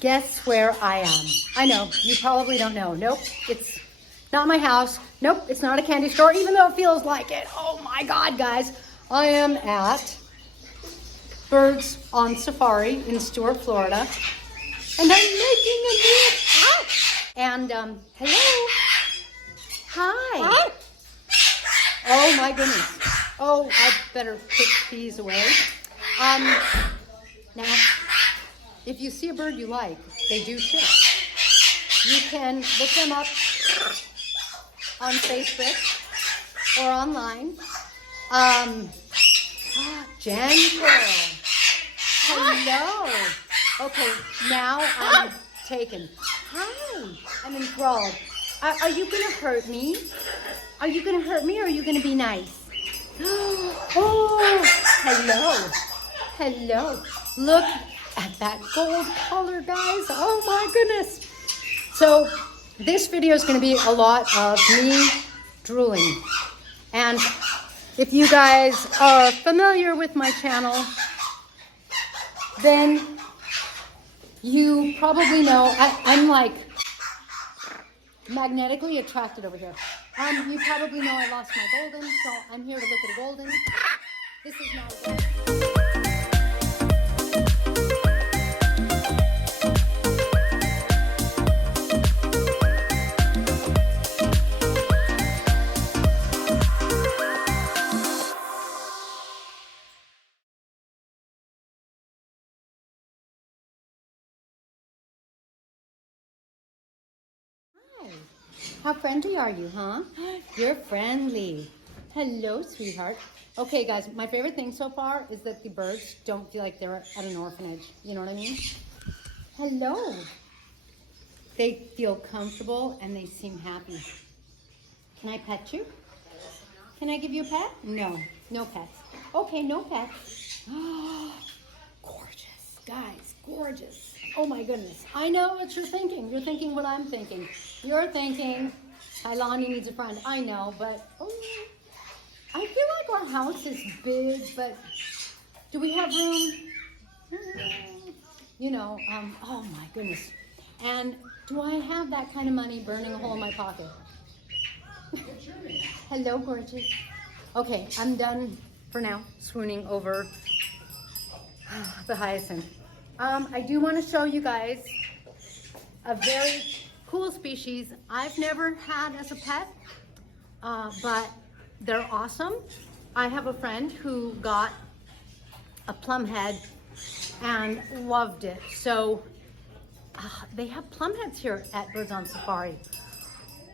Guess where I am? I know, you probably don't know. Nope, it's not my house. Nope, it's not a candy store, even though it feels like it. Oh my God, guys. I am at Birds on Safari in Stuart, Florida. And I'm making a meal. Ow! And, hello. Hi. Oh my goodness. Oh, I better put these away. Now, if you see a bird you like, they do ship. You can look them up on Facebook or online. Gentle. Hello. Okay, now I'm taken. Hi. I'm enthralled. Are you gonna hurt me? Are you gonna hurt me or are you gonna be nice? Oh, hello. Hello. Look at that gold color, guys. Oh my goodness. So this video is going to be a lot of me drooling. And if you guys are familiar with my channel, then you probably know I'm like magnetically attracted over here. You probably know I lost my golden, so I'm here to look at a golden. This is not a golden. How friendly are you, huh? You're friendly. Hello, sweetheart. Okay, guys, my favorite thing so far is that the birds don't feel like they're at an orphanage. You know what I mean? Hello. They feel comfortable and they seem happy. Can I pet you? Can I give you a pet? No, no pets. Okay, no pets. Gorgeous, guys, gorgeous. Oh my goodness. I know what you're thinking. You're thinking what I'm thinking. You're thinking, Kailani needs a friend. I know, but I feel like our house is big, but do we have room? You know, oh my goodness. And do I have that kind of money burning a hole in my pocket? Hello, gorgeous. Okay, I'm done for now swooning over the hyacinth. I do want to show you guys a very cool species I've never had as a pet, but they're awesome. I have a friend who got a plumhead and loved it. So they have plumheads here at Birds on Safari.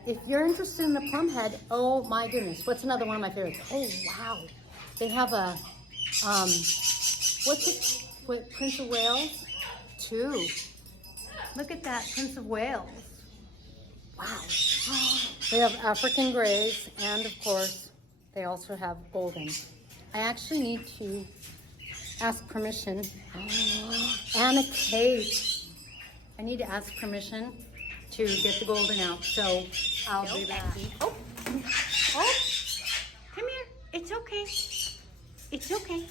If you're interested in the plumhead, oh my goodness, what's another one of my favorites? Oh wow, they have a what's it? Wait, Prince of Wales? 2. Look at that, Prince of Wales. Wow. They have African grays, and of course, they also have golden. I actually need to ask permission. And a case. I need to ask permission to get the golden out, so I'll be back. Oh, come here. It's okay. It's okay.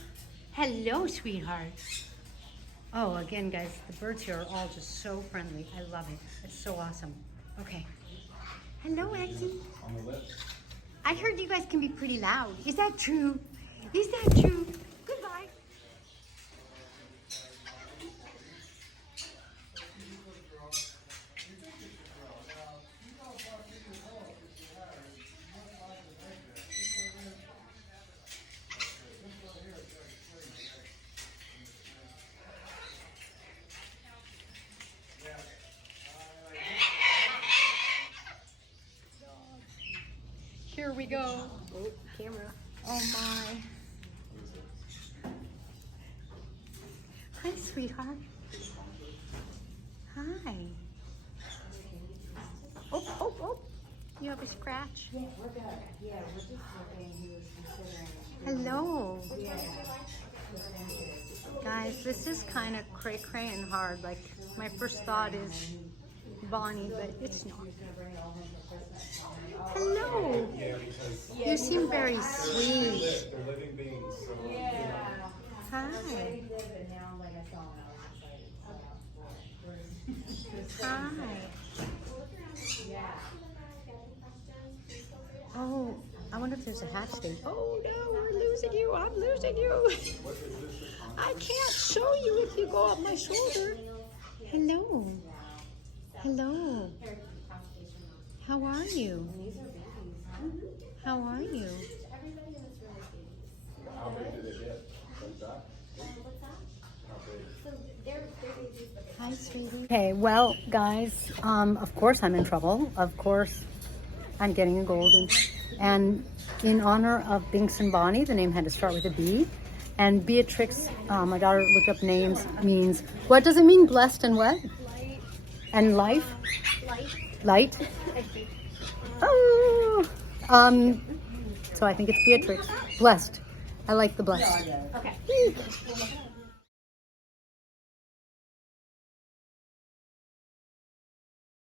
Hello, sweetheart. Oh, again, guys, the birds here are all just so friendly. I love it. It's so awesome. Okay. Hello, Exy. I heard you guys can be pretty loud. Is that true? Is that true? Goodbye. Here we go. Oh, camera. Oh my. Hi, sweetheart. Hi. Oh, oh, oh. You have a scratch? Yeah, we're good. Yeah, we're just hoping he was considering. Hello. Yeah. Guys, this is kind of cray-cray and hard. Like, my first thought is Bonnie, but it's not. Hello. Yeah, because You seem very sweet. they're living beings. So, Hi. Where he lived, and now, like, I saw him, I was excited. Hi. Oh, I wonder if there's a hatch thing. Oh no, we're losing you. I'm losing you. I can't show you if you go up my shoulder. Hello. Hello. How are you? How are you? How big did it get? Like that? Hi, sweetie. Okay, well, guys, of course I'm in trouble. Of course I'm getting a golden. And in honor of Binks and Bonnie, the name had to start with a B. And Beatrix, my daughter looked up names, means, what does it mean? Blessed and what? Light. And life? Light. Light? I think. Oh. So I think it's Beatrix. Blessed. I like the blessed. Okay.